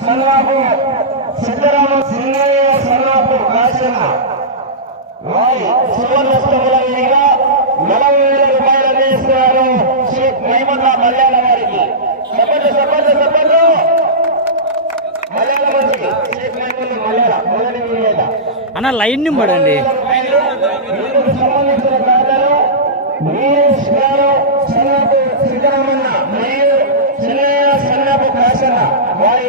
సన్నాపు సిద్ధరామ సింగయ్య సన్నాపు కాసిన వారి మీద నలభై వేల రూపాయలు అందిస్తున్నారు షేక్ మహిమల్లా మల్యాల వారికి చెప్పండి చెప్పండి చెప్పండి. షేక్ మహిమల్లా మొదటి అన్న లైన్ నింబడండి సంబంధించిన దాతలు నీరేష్ గారు సన్నపు సిద్ధరామన్న మరియు చిన్నయ్య సన్నపు కాసన్న వారి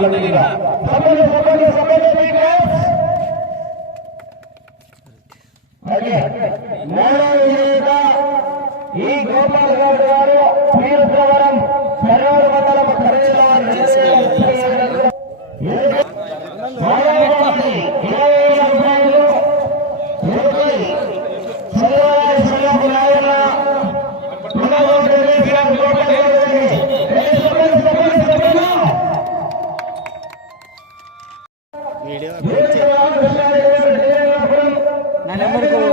సువర్ణ ఈ గోపాల్ గౌడ్ గారు వీరపురం కర్నూలు మండలం ఖరీదు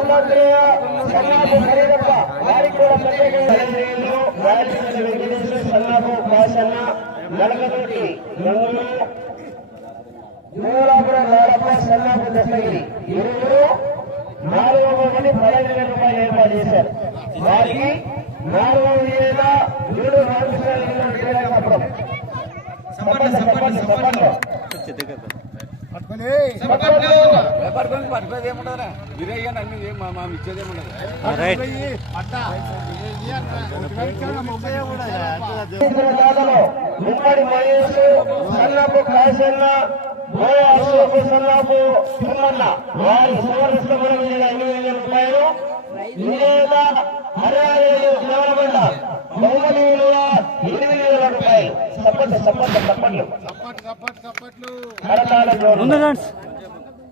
రూపాయలు సన్నాపు హరిరప్ప వారికి కూడా ప్రత్యేకంగా వెంకటేశ్వర సన్నాపు కాసన్న నలగదొడ్డి గంగులు మూలాపురం నారప్ప సన్నాపు దశగిరి ఇరువురు నాలుగు వందల పదహైదు వేల రూపాయలు ఏర్పాటు చేశారు. వారికి నాలుగు వందల ముమ్మడి మహేష్ సన్నాపు కాసన్న బోయ అశోక్ సన్నాపు తిమ్మన్న వారి ఎనిమిది వేల రూపాయలు. విజేత దేవరబండ బహుమతి విలువ ఎనిమిది వేల రూపాయలు చెప్పండి చెప్పండి చెప్పండి కరతాళ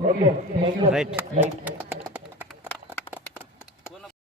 Right. right.